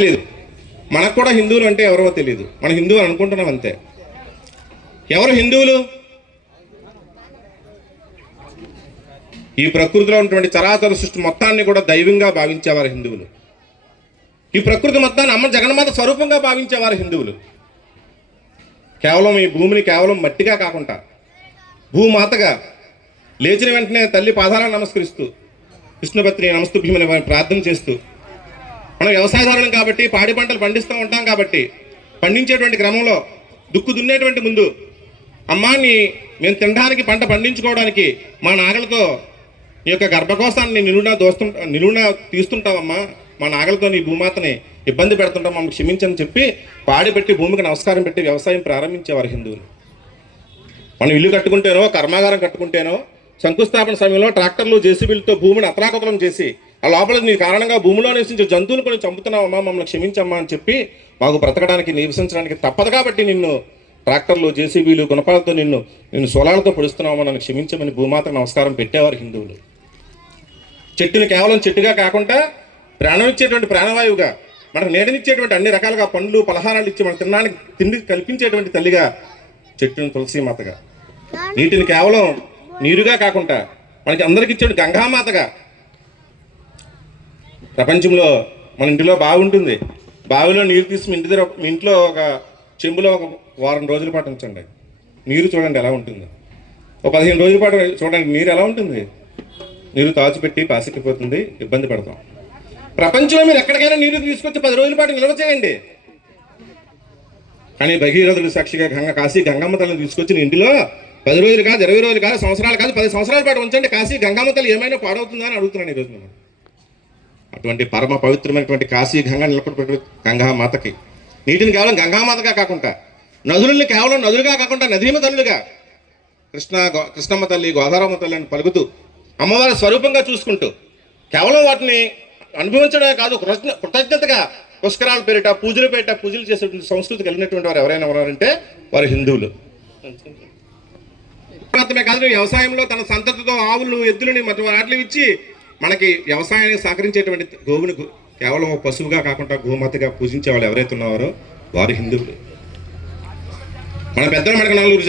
తెలియదు. మనకు కూడా హిందువులు అంటే ఎవరో తెలియదు. మనం హిందువులు అనుకుంటున్నాం అంతే. ఎవరు హిందువులు? ఈ ప్రకృతిలో ఉన్నటువంటి చరాచర సృష్టి మొత్తాన్ని కూడా దైవంగా భావించేవారు హిందువులు. ఈ ప్రకృతి మొత్తాన్ని అమ్మ జగన్మాత స్వరూపంగా భావించేవారు హిందువులు. కేవలం ఈ భూమిని కేవలం మట్టిగా కాకుండా భూమాతగా లేచిన వెంటనే తల్లి పాదాలను నమస్కరిస్తూ విష్ణుపత్ని నమస్తుభ్యమని ప్రార్థన చేస్తూ, మనం వ్యవసాయదారులం కాబట్టి పాడి పంటలు పండిస్తూ ఉంటాం కాబట్టి పండించేటువంటి క్రమంలో దుక్కు దున్నేటువంటి ముందు అమ్మాని మేము తినడానికి పంట పండించుకోవడానికి మా నాగలతో నీ యొక్క గర్భకోశాన్ని నిలువునా తీస్తుంటావమ్మా, మా నాగలతో నీ భూమాతని ఇబ్బంది పెడుతుంటాం, మమ్మల్ని క్షమించని చెప్పి పాడి పెట్టి భూమికి నమస్కారం పెట్టి వ్యవసాయం ప్రారంభించేవారు హిందువులు. మనం ఇల్లు కట్టుకుంటేనో కర్మాగారం కట్టుకుంటేనో శంకుస్థాపన సమయంలో ట్రాక్టర్లు జేసీబీలతో భూమిని అతలాకుతలం చేసి ఆ లోపల నీ కారణంగా భూమిలో నివసించే జంతువులు కొన్ని చంపుతున్నావమ్మా, మమ్మల్ని క్షమించమ్మా అని చెప్పి మాకు బ్రతకడానికి నివసించడానికి తప్పదు కాబట్టి నిన్ను ట్రాక్టర్లు జేసీబీలు గుణపాలతో నిన్ను సోలాలతో పొడుస్తున్నామా, నన్ను క్షమించమని భూమాతకు నమస్కారం పెట్టేవారు హిందువులు. చెట్టుని కేవలం చెట్టుగా కాకుండా ప్రాణం ఇచ్చేటువంటి ప్రాణవాయువుగా, మనకు నీడనిచ్చేటువంటి అన్ని రకాలుగా పండ్లు పలహారాలు ఇచ్చి మన తినడానికి తిండి కల్పించేటువంటి తల్లిగా చెట్టుని తులసీమాతగా, నీటిని కేవలం నీరుగా కాకుండా మనకి అందరికి ఇచ్చే గంగామాతగా, ప్రపంచంలో మన ఇంటిలో బావి ఉంటుంది, బావిలో నీరు తీసి మీ ఇంట్లో ఒక చెంబులో ఒక వారం రోజుల పాటు ఉంచండి, నీరు చూడండి ఎలా ఉంటుందో. ఒక 15 రోజుల పాటు చూడండి నీరు ఎలా ఉంటుంది. నీరు తాచిపెట్టి పాసిపోతుంది, ఇబ్బంది పడతాం. ప్రపంచంలో మీరు ఎక్కడికైనా నీరు తీసుకొచ్చి 10 రోజుల పాటు నిల్వ చేయండి, కానీ భగీరథుడు సాక్షిగా కాశీ గంగమ్మ తల్లిని తీసుకొచ్చి ఇంటిలో 10 రోజులు కాదు, 20 రోజులు కాదు, సంవత్సరాలు కాదు, 10 సంవత్సరాల పాటు ఉంచండి. కాశీ గంగమ్మ తల్లి ఏమైనా పాడవుతుందా అని అడుగుతున్నాను ఈరోజు నేను. అటువంటి పరమ పవిత్రమైనటువంటి కాశీ గంగా నిలబడి గంగామాతకి నీటిని కేవలం గంగామాతగా కాకుండా, నదులని కేవలం నదులుగా కాకుండా నదీమ తల్లులుగా కృష్ణమ్మ తల్లి గోదావరమ్మ తల్లి అని పలుకుతూ అమ్మవారి స్వరూపంగా చూసుకుంటూ కేవలం వాటిని అనుభవించడమే కాదు, కృతజ్ఞతగా పుష్కరాల పేరిట పూజలు చేసేటువంటి సంస్కృతి కలిగినటువంటి వారు ఎవరైనా ఉన్నారంటే వారు హిందువులు. మాత్రమే కాదు, వ్యవసాయంలో తన సంతతితో ఆవులు ఎద్దులని మధ్య వాటిని ఇచ్చి మనకి వ్యవసాయాన్ని సహకరించేటువంటి గోవుని కేవలం పశువుగా కాకుండా గోమాతగా పూజించే వాళ్ళు ఎవరైతే ఉన్నారో వారు హిందువులు. మన పెద్దలు మనకు 4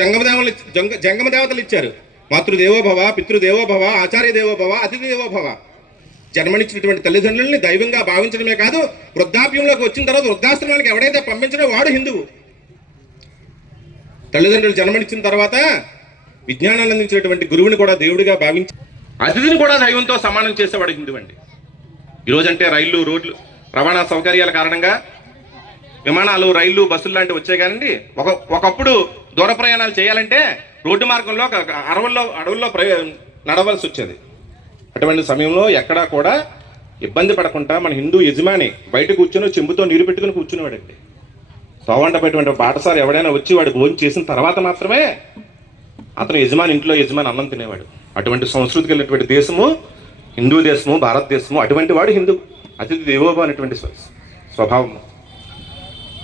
జంగమ దేవతలు ఇచ్చారు. మాతృదేవోభవ, పితృదేవోభవ, ఆచార్య దేవోభవ, అతిథి దేవోభవ. జన్మనిచ్చినటువంటి తల్లిదండ్రులని దైవంగా భావించడమే కాదు, వృద్ధాప్యంలోకి వచ్చిన తర్వాత వృద్ధాశ్రమానికి ఎవడైతే పంపించడో వాడు హిందువు. తల్లిదండ్రులు జన్మనిచ్చిన తర్వాత విజ్ఞానాన్ని అందించినటువంటి గురువుని కూడా దేవుడిగా భావించి అతిథిని కూడా దైవంతో సమానం చేసేవాడు హిందువు అండి. ఈరోజంటే రైళ్లు, రోడ్లు, రవాణా సౌకర్యాల కారణంగా విమానాలు, రైళ్లు, బస్సులు లాంటివి వచ్చాయి. కానీ ఒకప్పుడు దూర ప్రయాణాలు చేయాలంటే రోడ్డు మార్గంలో అడవుల్లో నడవలసి వచ్చేది. అటువంటి సమయంలో ఎక్కడా కూడా ఇబ్బంది పడకుండా మన హిందూ యజమాని బయట కూర్చొని చెంబుతో నీరు పెట్టుకుని కూర్చునేవాడండి. తోవంటటువంటి బాటసారి ఎవడైనా వచ్చి వాడు భోజనం చేసిన తర్వాత మాత్రమే అతను ఇంట్లో యజమాని అన్నం తినేవాడు. అటువంటి సంస్కృతి కలిగినటువంటి దేశము హిందూ దేశము, భారతదేశము. అటువంటి వాడు హిందూ. అతిథి దేవోభవ అనేటువంటి స్వభావము.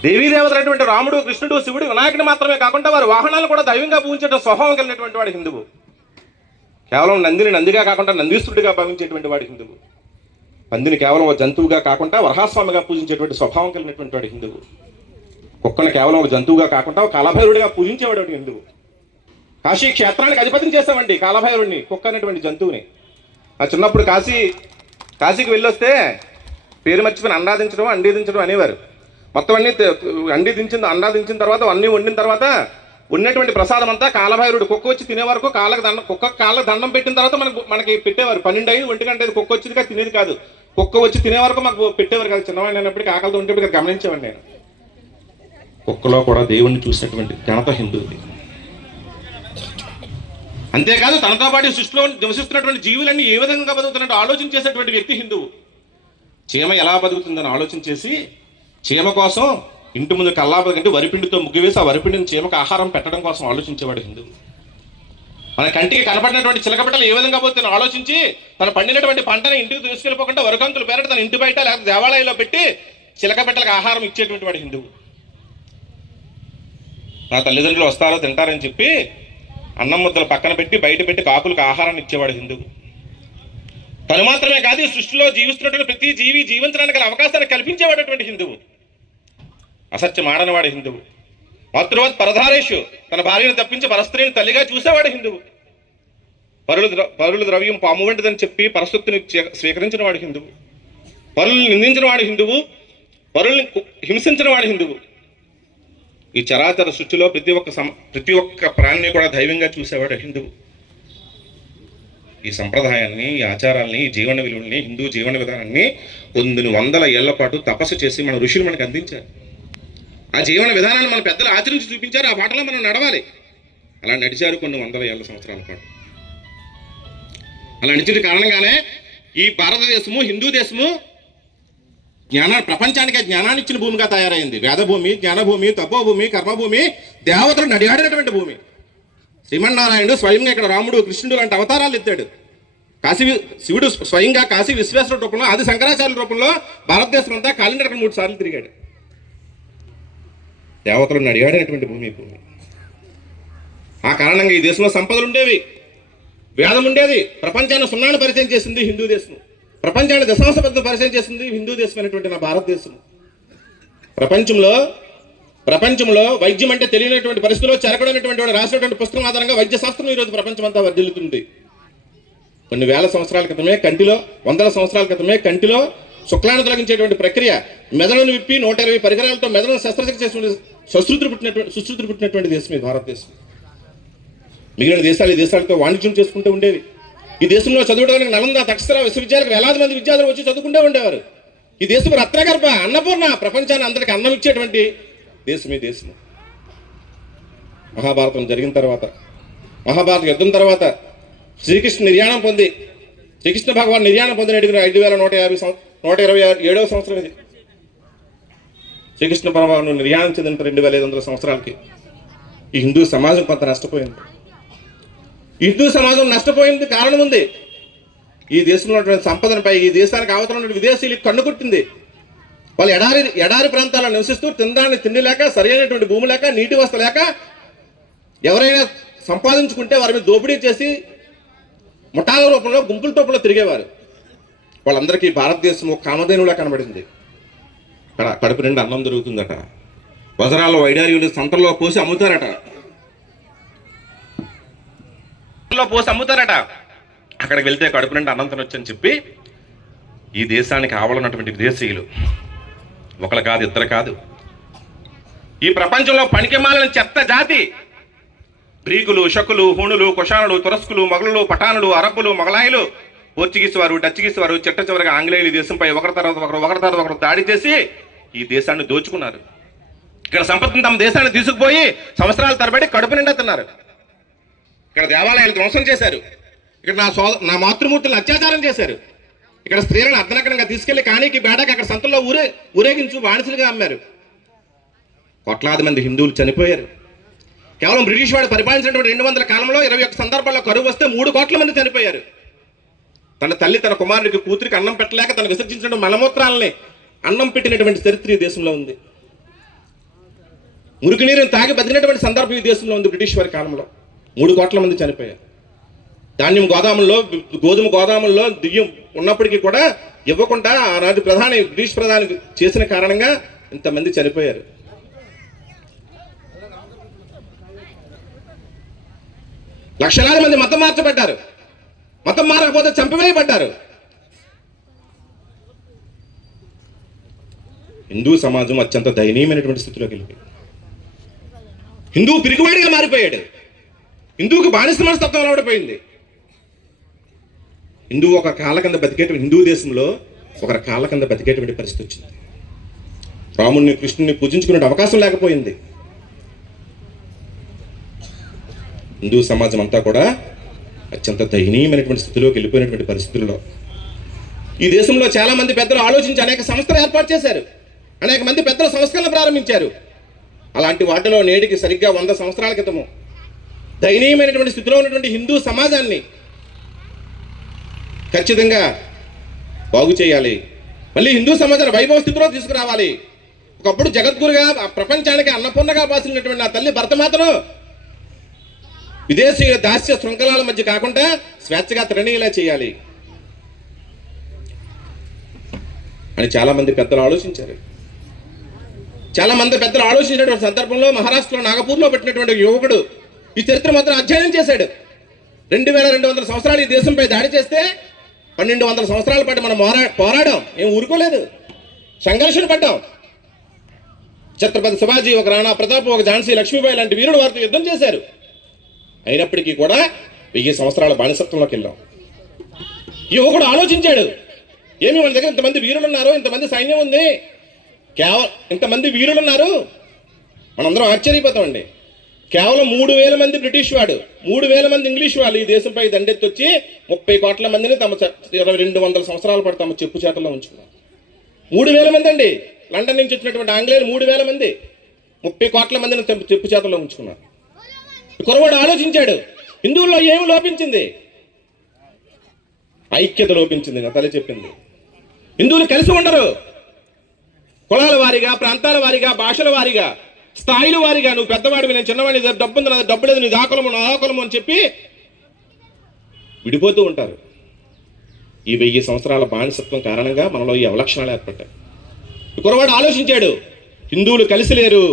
దేవీదేవతలైనటువంటి రాముడు, కృష్ణుడు, శివుడు, వినాయకుడు మాత్రమే కాకుండా వారి వాహనాలు కూడా దైవంగా పూజించే స్వభావం కలిగినటువంటి వాడు హిందువు. కేవలం నందిని నందిగా కాకుండా నందీశ్వరుడిగా భావించేటువంటి వాడు హిందువు. పందిని కేవలం ఒక జంతువుగా కాకుండా వరహాస్వామిగా పూజించేటువంటి స్వభావం కలిగినటువంటి వాడు హిందువు. కుక్కను కేవలం ఒక జంతువుగా కాకుండా ఒక కాలభైరుడిగా పూజించేవాడు హిందువు. కాశీ క్షేత్రానికి అధిపతిని చేస్తామండి కాలభైరుడిని, కుక్క అనేటువంటి జంతువుని. ఆ చిన్నప్పుడు కాశీకి వెళ్ళొస్తే పేరు మర్చిపోయిన అండీదించడం అనేవారు. మొత్తం అన్నీ అండాదించిన తర్వాత అన్నీ వండిన తర్వాత ఉన్నటువంటి ప్రసాదం అంతా కాలభైరుడు కుక్క వచ్చి తినే వరకు కుక్క కాళ్ళకు దండం పెట్టిన తర్వాత మనకి పెట్టేవారు. 12 అయ్యి 1 గంట కుక్క వచ్చేదిగా తినేది కాదు. కుక్క వచ్చి తినే వరకు మాకు పెట్టేవారు కాదు. చిన్నవాడిని అయినప్పటికీ ఆకలితో ఉండేప్పుడు గమనించేవాడిని నేను. కుక్కలో కూడా దేవుణ్ణి చూసినటువంటి ఘనత హిందువుది. అంతేకాదు తనతో పాటు సృష్టిలో నివసిస్తున్నటువంటి జీవులన్నీ ఏ విధంగా బతుకుతున్నట్టు ఆలోచన చేసేటువంటి వ్యక్తి హిందువు. చీమ ఎలా బతుకుతుందని ఆలోచన చేసి చీమ కోసం ఇంటి ముందు కల్లాపకంటే వరిపిండితో ముగ్గు వేసి ఆ వరిపిండిని చీమకు ఆహారం పెట్టడం కోసం ఆలోచించేవాడు హిందువు. మన కంటికి కనపడినటువంటి చిలకబిట్టలు ఏ విధంగా పోతుందని ఆలోచించి తన పండినటువంటి పంటని ఇంటికి తీసుకెళ్ళిపోకుండా వరకంతులు పేరట తన ఇంటి బయట లేకపోతే దేవాలయంలో పెట్టి చిలకబిట్టలకు ఆహారం ఇచ్చేటువంటి వాడు హిందువు. నా తల్లిదండ్రులు వస్తారో తింటారని చెప్పి అన్నం ముద్దలు పక్కన పెట్టి బయట పెట్టి కాకులకు ఆహారాన్ని ఇచ్చేవాడు హిందువు. తను మాత్రమే కాదు, ఈ సృష్టిలో జీవిస్తున్నటువంటి ప్రతి జీవి జీవించడానికి గల అవకాశాన్ని కల్పించేవాడటువంటి హిందువు. అసత్యం ఆడనవాడు హిందువు. మాతృవత్ పరధారేషు, తన భార్యను తప్పించి పరస్త్రీని తల్లిగా చూసేవాడు హిందువు. పరుల ద్రవ్యం పాము వంటిదని చెప్పి పరశుక్తిని స్వీకరించిన వాడు హిందువు. పరులను నిందించిన వాడు హిందువు. పరుల్ని హింసించిన వాడు హిందువు. ఈ చరాచర సృష్టిలో ప్రతి ఒక్క ప్రాణిని కూడా దైవంగా చూసేవాడు హిందువు. ఈ సంప్రదాయాన్ని, ఈ ఆచారాల్ని, ఈ జీవన విలువల్ని, హిందూ జీవన విధానాన్ని కొన్ని వందల ఏళ్ల పాటు తపస్సు చేసి మన ఋషులు మనకు అందించారు. ఆ జీవన విధానాన్ని మన పెద్దలు ఆచరించి చూపించారు. ఆ బాటలో మనం నడవాలి. అలా నడిచారు కొన్ని వందల ఏళ్ల సంవత్సరాల పాటు. అలా నడిచిన కారణంగానే ఈ భారతదేశము, హిందూ దేశము ప్రపంచానికే జ్ఞానాన్ని ఇచ్చిన భూమిగా తయారైంది. వేదభూమి, జ్ఞానభూమి, తపోభూమి, కర్మభూమి, దేవతలు నడియాడినటువంటి భూమి. శ్రీమన్నారాయణుడు స్వయంగా ఇక్కడ రాముడు, కృష్ణుడు లాంటి అవతారాలు ఎత్తాడు. శివుడు స్వయంగా కాశీ విశ్వేశ్వర రూపంలో, ఆది శంకరాచార్య రూపంలో భారతదేశం అంతా కాలిండర్ 3 సార్లు తిరిగాడు. దేవతలు నడియాడినటువంటి భూమి. ఆ కారణంగా ఈ దేశంలో సంపదలు ఉండేవి, వేదం ఉండేది. ప్రపంచాన్ని సున్నాను పరిచయం చేసింది హిందూ దేశం. ప్రపంచాన్ని దశాంశ పెద్ద పరిచయం చేసింది హిందూ దేశం అనేటువంటి నా భారతదేశం. ప్రపంచంలో వైద్యం అంటే తెలియనటువంటి పరిస్థితుల్లో చెరకడైనటువంటి వాడు రాసినటువంటి పుస్తకం ఆధారంగా వైద్య శాస్త్రం ఈరోజు ప్రపంచం అంతా వర్ధిల్లుతుంది. కొన్ని వేల సంవత్సరాల క్రితమే కంటిలో, వందల సంవత్సరాల క్రితమే కంటిలో శుక్లాన్ని తొలగించేటువంటి ప్రక్రియ, మెదడును విప్పి 120 పరికరాలతో మెదడును శస్త్రచికిత్స చేసినటువంటి సుశ్రుతులు పుట్టినటువంటి దేశం ఈ భారతదేశం. మిగిలిన దేశాలు ఈ దేశాలతో వాణిజ్యం చేసుకుంటూ ఉండేవి. ఈ దేశంలో చదువుకోవడానికి నలంద, తక్షశిల విశ్వవిద్యాలయాలకు వేలాది మంది విద్యార్థులు వచ్చి చదువుకుంటూ ఉండేవారు. ఈ దేశం రత్నగర్భ, అన్నపూర్ణ, ప్రపంచాన్ని అందరికీ అన్నం ఇచ్చేటువంటి దేశం ఈ దేశం. మహాభారతం జరిగిన తర్వాత, మహాభారత యుద్ధం తర్వాత శ్రీకృష్ణ నిర్యాణం పొంది, శ్రీకృష్ణ భగవాన్ నిర్యాణం పొందిన 5127వ సంవత్సరం ఇది. శ్రీకృష్ణ భగవాను నిర్యాణం చెందిన 2500 సంవత్సరాలకి ఈ హిందూ సమాజం కొంత నష్టపోయింది. హిందూ సమాజం నష్టపోయింది కారణం ఉంది. ఈ దేశంలో ఉన్నటువంటి సంపదనపై ఈ దేశానికి అవతల విదేశీయులకు కన్నుకొట్టింది. వాళ్ళు ఎడారి ప్రాంతాల్లో నివసిస్తూ తినడానికి తిండి లేక, సరైనటువంటి భూమి లేక, నీటి వసతి లేక, ఎవరైనా సంపాదించుకుంటే వారి మీద దోపిడీ చేసి ముఠాల రూపంలో, గుంపుల రూపంలో తిరిగేవారు. వాళ్ళందరికీ భారతదేశం ఒక కామధేనులా కనబడింది. కడుపు నిండా అన్నం దొరుకుతుందట. వజ్రాలు, వైడార్యులు సంతల్లో పోసి అమ్ముతారట. అక్కడికి వెళ్తే కడుపు నిండా అన్నం తినొచ్చని చెప్పి ఈ దేశానికి ఆవలన్నటువంటి విదేశీయులు ఒకరు కాదు, ఇద్దరు కాదు, ఈ ప్రపంచంలో పనికిమాలిన చెత్త జాతి గ్రీకులు, శకులు, హూణులు, కుషానులు, తురస్కులు, మొఘలులు, పఠానులు, అరబ్బులు, మొగలాయిలు, పోర్చుగీస్ వారు, డచ్గీస్ వారు, చిట్ట చివరిగా ఆంగ్లేయులు దేశంపై ఒకరి తర్వాత ఒకరు దాడి చేసి ఈ దేశాన్ని దోచుకున్నారు. ఇక్కడ సంపత్తిని తమ దేశాన్ని తీసుకుపోయి సంవత్సరాల తరబడి కడుపు నిండా తిన్నారు. ఇక్కడ దేవాలయాలు ధ్వంసం చేశారు. ఇక్కడ నా మాతృమూర్తులను అత్యాచారం చేశారు. ఇక్కడ స్త్రీలను అర్ధనగ్నంగా తీసుకెళ్లి కానీకి బేడకి అక్కడ సంతల్లో ఊరేగించు బానిసలుగా అమ్మారు. కోట్లాది మంది హిందువులు చనిపోయారు. కేవలం బ్రిటిష్ వాడు పరిపాలించినటువంటి 200 కాలంలో 21 సందర్భాల్లో కరువు వస్తే 3 కోట్ల మంది చనిపోయారు. తన తల్లి తన కుమారుడికి, కూతురికి అన్నం పెట్టలేక తను విసర్జించిన మలమూత్రాలని అన్నం పెట్టినటువంటి చరిత్ర ఈ దేశంలో ఉంది. మురికి నీరుని తాగి బతికినటువంటి సందర్భం ఈ దేశంలో ఉంది. బ్రిటిష్ వారి కాలంలో 3 కోట్ల మంది చనిపోయారు. ధాన్యం గోదాముల్లో, గోధుమ గోదాముల్లో బియ్యం ఉన్నప్పటికీ కూడా ఇవ్వకుండా ఆనాటి బ్రిటిష్ ప్రధాని చేసిన కారణంగా ఇంతమంది చనిపోయారు. లక్షలాది మంది మతం మార్చబడ్డారు. మతం మారకపోతే చంపివేయబడ్డారు. హిందూ సమాజం అత్యంత దయనీయమైనటువంటి స్థితిలోకి వెళ్ళింది. హిందువు పిరికివాడిగా మారిపోయాడు. హిందువుకి బానిస మనస్తత్వం అలవాడిపోయింది. హిందువు ఒక కాళ్ళ కింద బతికేటువంటి, హిందూ దేశంలో ఒకరి కాళ్ళ కింద బతికేటువంటి పరిస్థితి వచ్చింది. రాముడిని, కృష్ణుని పూజించుకునే అవకాశం లేకపోయింది. హిందూ సమాజం అంతా కూడా అత్యంత దయనీయమైనటువంటి స్థితిలోకి వెళ్ళిపోయినటువంటి పరిస్థితుల్లో ఈ దేశంలో చాలా మంది పెద్దలు ఆలోచించి అనేక సంస్థలు ఏర్పాటు చేశారు. అనేక మంది పెద్దలు సంస్కరణలు ప్రారంభించారు. అలాంటి వాటిలో నేటికి సరిగ్గా 100 సంవత్సరాల క్రితము దయనీయమైనటువంటి స్థితిలో ఉన్నటువంటి హిందూ సమాజాన్ని ఖచ్చితంగా బాగు చేయాలి. మళ్ళీ హిందూ సమాజాన్ని వైభవ స్థితిలో తీసుకురావాలి. ఒకప్పుడు జగద్గురుగా ప్రపంచానికి అన్నపూర్ణగా భాసినటువంటి నా తల్లి భరతమాతను విదేశీ దాస్య శృంఖలాల మధ్య కాకుండా స్వేచ్ఛగా తరణీలా చేయాలి. అని చాలామంది పెద్దలు ఆలోచించారు. చాలామంది పెద్దలు ఆలోచించినటువంటి సందర్భంలో మహారాష్ట్రలో నాగపూర్లో పెట్టినటువంటి యువకుడు ఈ చరిత్ర మాత్రం అధ్యయనం చేశాడు. 2200 సంవత్సరాలు ఈ దేశంపై దాడి చేస్తే 1200 సంవత్సరాల పాటు మనం పోరాడాం, ఏం ఊరుకోలేదు, సంఘర్షణ పడ్డాం. ఛత్రపతి శివాజీ, ఒక రాణా ప్రతాప్, ఒక ఝాన్సీ లక్ష్మీబాయి లాంటి వీరుడు వారితో యుద్ధం చేశారు. అయినప్పటికీ కూడా 1000 సంవత్సరాల బానిసత్వంలోకి వెళ్ళాం. యువకుడు ఆలోచించాడు, ఏమి మన దగ్గర ఇంతమంది వీరులు ఉన్నారు, ఇంతమంది సైన్యం ఉంది, కేవలం ఇంతమంది వీరులు ఉన్నారు, మనందరం ఆశ్చర్యపోతామండి. కేవలం 3000 మంది బ్రిటిష్ వాడు, 3000 మంది ఇంగ్లీష్ వాళ్ళు ఈ దేశంపై దండెత్తి వచ్చి 30 కోట్ల మందిని తమ 200 సంవత్సరాల పాటు తమ చెప్పు చేతల్లో ఉంచుకున్నారు. 3000 మంది అండి, లండన్ నుంచి వచ్చినటువంటి ఆంగ్లేయులు 3000 మంది 30 కోట్ల మందిని చెప్పు చేతల్లో ఉంచుకున్నారు. కురవాడు ఆలోచించాడు, హిందువుల్లో ఏమి లోపించింది? ఐక్యత లోపించింది. నా తల్లి చెప్పింది, హిందువులు కలిసి ఉండరు. కులాల వారీగా, ప్రాంతాల వారీగా, భాషల వారీగా, స్థాయిల వారీగా, నువ్వు పెద్దవాడివి, నేను చిన్నవాడిని, డబ్బు ఉంది, డబ్బు లేదు, నీ దాకులము నా ఆకులము అని చెప్పి విడిపోతూ ఉంటారు. ఈ 1000 సంవత్సరాల బానిసత్వం కారణంగా మనలో ఈ అవలక్షణాలు ఏర్పడ్డాయి. కురవాడు ఆలోచించాడు, హిందువులు కలిసి లేరు,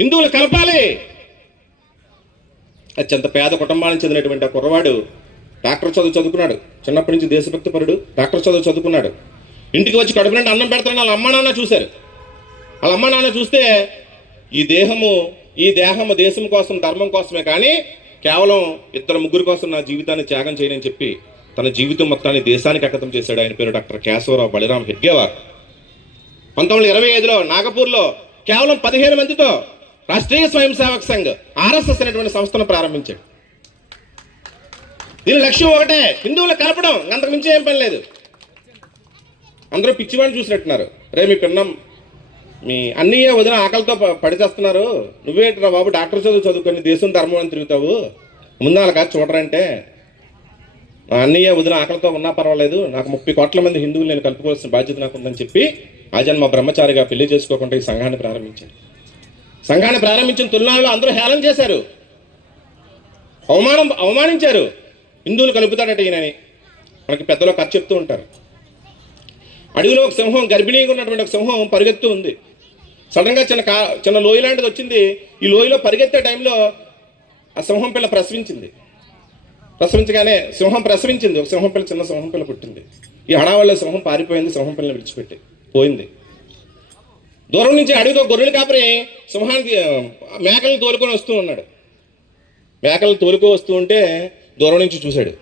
హిందువులు కలపాలి. అత్యంత పేద కుటుంబానికి చెందినటువంటి ఆ కుర్రవాడు డాక్టర్ చదువుకున్నాడు. చిన్నప్పటి నుంచి దేశభక్తి పరుడు, డాక్టర్ చదువుకున్నాడు. ఇంటికి వచ్చి కడుపు నుండి అన్నం పెడతానని వాళ్ళ అమ్మ నాన్న చూశారు. వాళ్ళ అమ్మ నాన్న చూస్తే ఈ దేహము దేశం కోసం, ధర్మం కోసమే, కానీ కేవలం 2-3 కోసం నా జీవితాన్ని త్యాగం చేయనని చెప్పి తన జీవితం మొత్తాన్ని దేశానికి అంకితం చేశాడు. ఆయన పేరు డాక్టర్ కేశవరావు బలిరామ్ హెడ్గేవార్. 1925లో నాగపూర్లో కేవలం 15 మందితో రాష్ట్రీయ స్వయం సేవక్ సంఘ్ RSS అనేటువంటి సంస్థను ప్రారంభించాడు. దీని లక్ష్యం ఒకటే, హిందువులు కలపడం, అంతకు మించి ఏం పని లేదు. అందరూ పిచ్చివాడిని చూసినట్టున్నారు. రే మీ పిన్నం, మీ అన్నయ్య వదిన ఆకలితో పడిచేస్తున్నారు, నువ్వేంటిరా బాబు డాక్టర్ చదువుకొని దేశం ధర్మం అని తిరుగుతావు, ముందు వాళ్ళ కాదు చూడరంటే, మా అన్నయ్య వదిన ఆకలితో ఉన్నా పర్వాలేదు, నాకు 30 కోట్ల మంది హిందువులు నేను కలుపుకోవాల్సిన బాధ్యత నాకు ఉందని చెప్పి ఆజన్మ బ్రహ్మచారిగా పెళ్లి చేసుకోకుండా ఈ సంఘాన్ని ప్రారంభించాడు. సంఘాన్ని ప్రారంభించిన తొలినాళ్ళలో అందరూ హేళన చేశారు, అవమానించారు. హిందువులు కలుపుతాడట ఈయనని. మనకి పెద్దలో కథ చెప్తూ ఉంటారు. అడవిలో ఒక సింహం, గర్భిణీగా ఉన్నటువంటి ఒక సింహం పరిగెత్తు ఉంది. సడన్గా చిన్న లోయ లాంటిది వచ్చింది. ఈ లోయలో పరిగెత్తే టైంలో ఆ సింహం పిల్ల ప్రసవించగానే సింహం ప్రసవించింది. ఒక సింహం పిల్ల, చిన్న సింహం పిల్ల పుట్టింది. ఈ హడావళ్ళ సింహం పారిపోయింది, సింహం పిల్లని విడిచిపెట్టి పోయింది. దూరం నుంచి అడవితో గొర్రెలు కాపరి సింహానికి మేకలను తోలుకొని వస్తూ ఉన్నాడు. మేకలు తోలుకో వస్తూ ఉంటే దూరం నుంచి చూశాడు.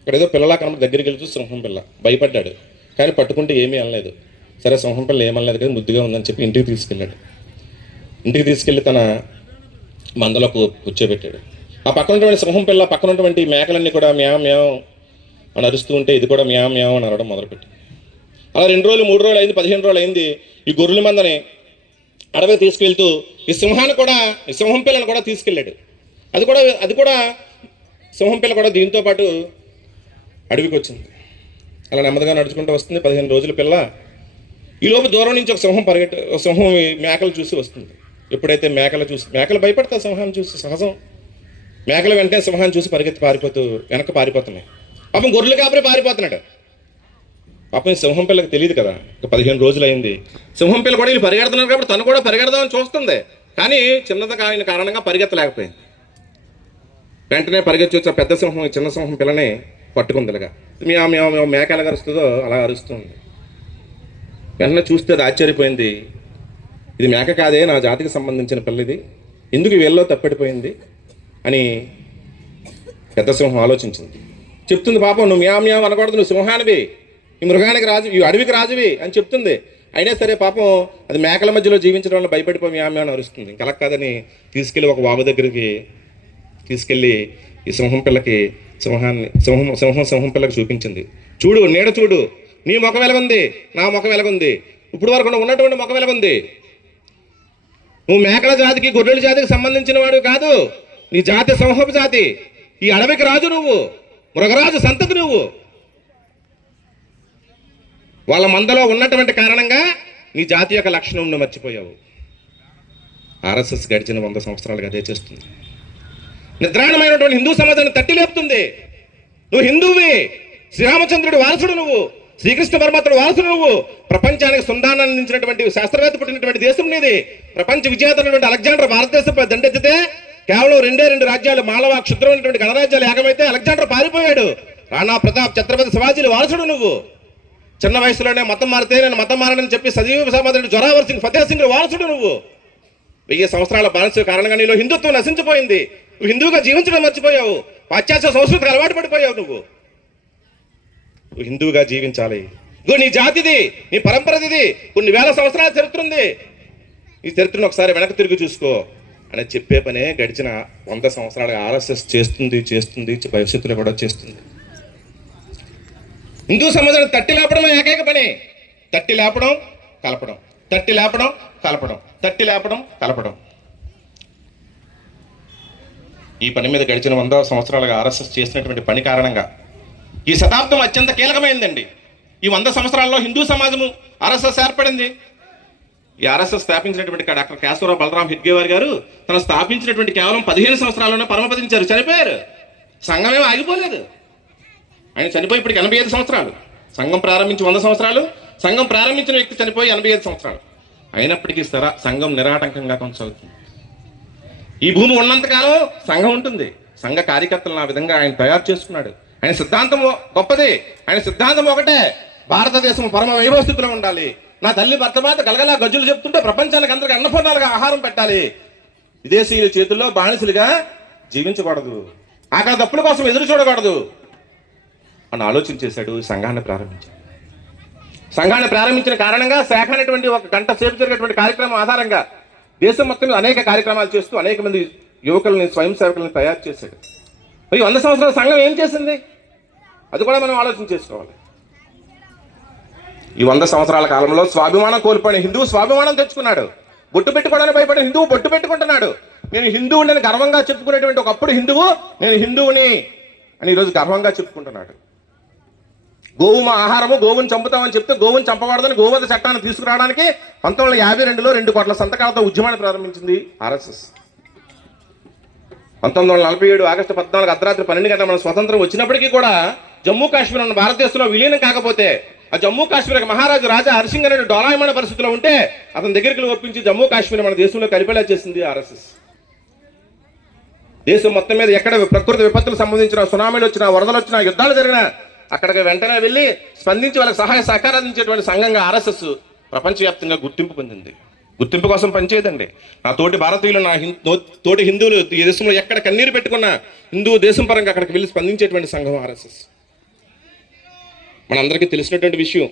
ఇక్కడ ఏదో పిల్లలా కనబడి దగ్గరికి వెళ్తూ సింహం పిల్ల భయపడ్డాడు, కానీ పట్టుకుంటే ఏమీ అనలేదు. సరే సింహం పిల్ల ఏమనలేదు కదా, ముద్దుగా ఉందని చెప్పి ఇంటికి తీసుకెళ్ళాడు. ఇంటికి తీసుకెళ్ళి తన మందలో కూర్చోబెట్టాడు. ఆ పక్కన ఉన్నటువంటి సింహం పిల్ల పక్కన ఉన్నటువంటి మేకలన్నీ కూడా మ్యావ్ మ్యావ్ అని అరుస్తూ ఉంటే ఇది కూడా మ్యావ్ మ్యావ్ అని అరవడం మొదలుపెట్టింది. అలా 2 రోజులు 3 రోజులు అయింది, 15 రోజులు అయింది. ఈ గొర్రెల మందని అడవికి తీసుకెళ్తూ ఈ సింహం పిల్లని కూడా తీసుకెళ్ళాడు. అది కూడా సింహం పిల్ల కూడా దీంతో పాటు అడవికి వచ్చింది. అలా నెమ్మదిగా నడుచుకుంటూ వస్తుంది. 15 రోజుల పిల్ల. ఈలోపు దూరం నుంచి ఒక సింహం మేకలు చూసి వస్తుంది. ఎప్పుడైతే మేకలు భయపడతాయి సింహాన్ని చూసి, సహజం. మేకలు వెంటనే సింహాన్ని చూసి వెనక్కి పారిపోతున్నాయి. పాపం గొర్రెలు కాపరి పారిపోతున్నాడు. పాపం సింహం పిల్లకి తెలియదు కదా, 15 రోజులు అయింది. సింహం పిల్ల కూడా వీళ్ళు పరిగెడుతున్నారు కాబట్టి తను కూడా పరిగెడదామని చూస్తుంది, కానీ చిన్నది కాని కారణంగా పరిగెత్తలేకపోయింది. వెంటనే పరిగెత్తి వచ్చి ఆ పెద్ద సింహం చిన్న సింహం పిల్లని పట్టుకుందిగా. మేక ఎలా అరుస్తుందో అలా అరుస్తుంది. వెంటనే చూస్తే అది ఆశ్చర్యపోయింది. ఇది మేక కాదే, నా జాతికి సంబంధించిన పిల్ల, ఇది ఎందుకు వీళ్ళలో తప్పెడిపోయింది అని పెద్ద సింహం ఆలోచించింది. చెప్తుంది, పాపం నువ్వు మ్యావ్ అనకూడదు, నువ్వు సింహానివి, ఈ మృగానికి రాజు, ఈ అడవికి రాజువి అని చెప్తుంది. అయినా సరే పాపం అది మేకల మధ్యలో జీవించడం వల్ల భయపడిపోయి మ్యావ్ అని అరుస్తుంది. ఇంకలా కాదని తీసుకెళ్ళి ఒక వాగు దగ్గరికి తీసుకెళ్ళి ఈ సింహం పిల్లకి సింహం పిల్లకి చూపించింది. చూడు, నీడ చూడు, నీ ముఖం ఎలాగుంది, నా ముఖం ఎలాగుంది, ఇప్పుడు వరకు ఉన్నటువంటి ముఖం ఎలాగుంది. నువ్వు మేకల జాతికి, గొర్రెల జాతికి సంబంధించిన వాడు కాదు, నీ జాతి సింహపు జాతి, ఈ అడవికి రాజు నువ్వు, మృగరాజు సంతతి నువ్వు. వాళ్ళ మందలో ఉన్నటువంటి కారణంగా నీ జాతి యొక్క లక్షణం నువ్వు మర్చిపోయావు. RSS గడిచిన 100 సంవత్సరాలుగా అదే చేస్తుంది. నిద్రాణమైనటువంటి హిందూ సమాజాన్ని తట్టి లేపుతుంది. నువ్వు హిందువువి, శ్రీరామచంద్రుడి వారసుడు నువ్వు, శ్రీకృష్ణ పరమాత్ముడు వారసుడు నువ్వు. ప్రపంచానికి సుందాన్ని అందించినటువంటి శాస్త్రవేత్త పుట్టినటువంటి దేశం నీది. ప్రపంచ విజేత అయినటువంటి అలెగ్జాండర్ భారతదేశంపై దండెత్తితే కేవలం 2 రాజ్యాలు మాళవ క్షుద్రమైనటువంటి గణరాజ్యాలు ఏకమైతే అలెగ్జాండర్ పారిపోయాడు. రాణా ప్రతాప్, ఛత్రపతి శివాజీలు వారసుడు నువ్వు. చిన్న వయసులోనే మతం మారితే నేను మతం మారనని చెప్పి సజీవ సమాధి జొరావర్ సింగ్, ఫతేహ్ సింగ్ వారసుడు నువ్వు. 1000 సంవత్సరాల బానిస కారణంగా నీలో హిందుత్వం నశించిపోయింది. నువ్వు హిందువుగా జీవించడం మర్చిపోయావు. పాశ్చాత్య సంస్కృతికి అలవాటు పడిపోయావు. నువ్వు హిందువుగా జీవించాలి. ఇగో నీ జాతిది, నీ పరంపరది, కొన్ని వేల సంవత్సరాల చరిత్ర ఉంది. ఈ చరిత్రను ఒకసారి వెనక్కి తిరిగి చూసుకో అని చెప్పే పనే గడిచిన 100 సంవత్సరాలుగా ఆర్ఎస్ఎస్ చేస్తుంది, భవిష్యత్తులో కూడా చేస్తుంది. హిందూ సమాజాన్ని తట్టి లేపడం ఏకైక పని. తట్టి లేపడం, కలపడం, తట్టి లేపడం, కలపడం, తట్టి లేపడం, కలపడం. ఈ పని మీద గడిచిన 100 సంవత్సరాలుగా ఆర్ఎస్ఎస్ చేసినటువంటి పని కారణంగా ఈ శతాబ్దం అత్యంత కీలకమైందండి. ఈ 100 సంవత్సరాల్లో హిందూ సమాజము ఆర్ఎస్ఎస్ ఏర్పడింది. ఈ ఆర్ఎస్ఎస్ స్థాపించినటువంటి డాక్టర్ కేశవరావు బలరాం హెడ్గేవార్ గారు తను స్థాపించినటువంటి కేవలం 15 సంవత్సరాల్లోనే పరమపదించారు, చనిపోయారు. సంఘం ఏమీ ఆగిపోలేదు. ఆయన చనిపోయి ఇప్పటికి 85 సంవత్సరాలు. సంఘం ప్రారంభించి 100 సంవత్సరాలు, సంఘం ప్రారంభించిన వ్యక్తి చనిపోయి 85 సంవత్సరాలు. అయినప్పటికీ సంఘం నిరాటంకంగా కొనసాగుతుంది. ఈ భూమి ఉన్నంతకాలం సంఘం ఉంటుంది. సంఘ కార్యకర్తలను ఆ విధంగా ఆయన తయారు చేసుకున్నాడు. ఆయన సిద్ధాంతం గొప్పది. ఆయన సిద్ధాంతం ఒకటే, భారతదేశం పరమ వైభవ స్థితిలో ఉండాలి. నా తల్లి భర్తమాత గలగలా గజ్జులు చెప్తుంటే ప్రపంచానికి అందరికీ అన్నపూర్ణాలుగా ఆహారం పెట్టాలి. విదేశీయుల చేతుల్లో బానిసలుగా జీవించకూడదు. ఆకలి తప్పుల కోసం ఎదురు చూడకూడదు అని ఆలోచన చేశాడు. సంఘాన్ని ప్రారంభించాడు. సంఘాన్ని ప్రారంభించిన కారణంగా శాఖ అనేటువంటి 1 గంట సేపు జరిగేటువంటి కార్యక్రమం ఆధారంగా దేశం మొత్తం అనేక కార్యక్రమాలు చేస్తూ అనేక మంది యువకుల్ని, స్వయం సేవకుల్ని తయారు చేశాడు. మరి 100 సంవత్సరాల సంఘం ఏం చేసింది? అది కూడా మనం ఆలోచన చేసుకోవాలి. ఈ 100 సంవత్సరాల కాలంలో స్వాభిమానం కోల్పోయిన హిందువు స్వాభిమానం తెచ్చుకున్నాడు. బొట్టు పెట్టుకోవడానికి భయపడిన హిందువు బొట్టు పెట్టుకుంటున్నాడు. నేను హిందువుని గర్వంగా చెప్పుకునేటువంటి ఒకప్పుడు హిందువు, నేను హిందువుని అని ఈరోజు గర్వంగా చెప్పుకుంటున్నాడు. గోవు మా ఆహారము, గోవుని చంపుతామని చెప్తే గోవుని చంపకూడదని గోవధ చట్టాన్ని తీసుకురావడానికి 1952లో 2 కోట్ల సంతకాలతో ఉద్యమాన్ని ప్రారంభించింది ఆర్ఎస్ఎస్. 1947 ఆగస్టు 14 అర్ధరాత్రి 12 గంటల మన స్వతంత్రం వచ్చినప్పటికీ కూడా జమ్మూ కాశ్మీర్ ఉన్న భారతదేశంలో విలీనం కాకపోతే ఆ జమ్మూ కాశ్మీర్ మహారాజు రాజా హరిసింగ్ అనే డోలాయమైన పరిస్థితిలో ఉంటే అతని దగ్గరికి ఒప్పించి జమ్మూ కాశ్మీర్ మన దేశంలో కలిపేలా చేసింది ఆర్ఎస్ఎస్. దేశం మొత్తం మీద ఎక్కడ ప్రకృతి విపత్తులకు సంబంధించిన సునామీలు వచ్చినా, వరదలు వచ్చినా, యుద్ధాలు జరిగినా అక్కడికి వెంటనే వెళ్ళి స్పందించి వాళ్ళకి సహాయ సహకారం అందించేటువంటి సంఘంగా ఆర్ఎస్ఎస్ ప్రపంచవ్యాప్తంగా గుర్తింపు పొందింది. గుర్తింపు కోసం పనిచేయదండి. నా తోటి భారతీయులు, నా తోటి హిందువులు ఈ దేశంలో ఎక్కడ కన్నీరు పెట్టుకున్న హిందూ దేశం పరంగా అక్కడికి వెళ్ళి స్పందించేటువంటి సంఘం ఆర్ఎస్ఎస్. మనందరికీ తెలిసినటువంటి విషయం.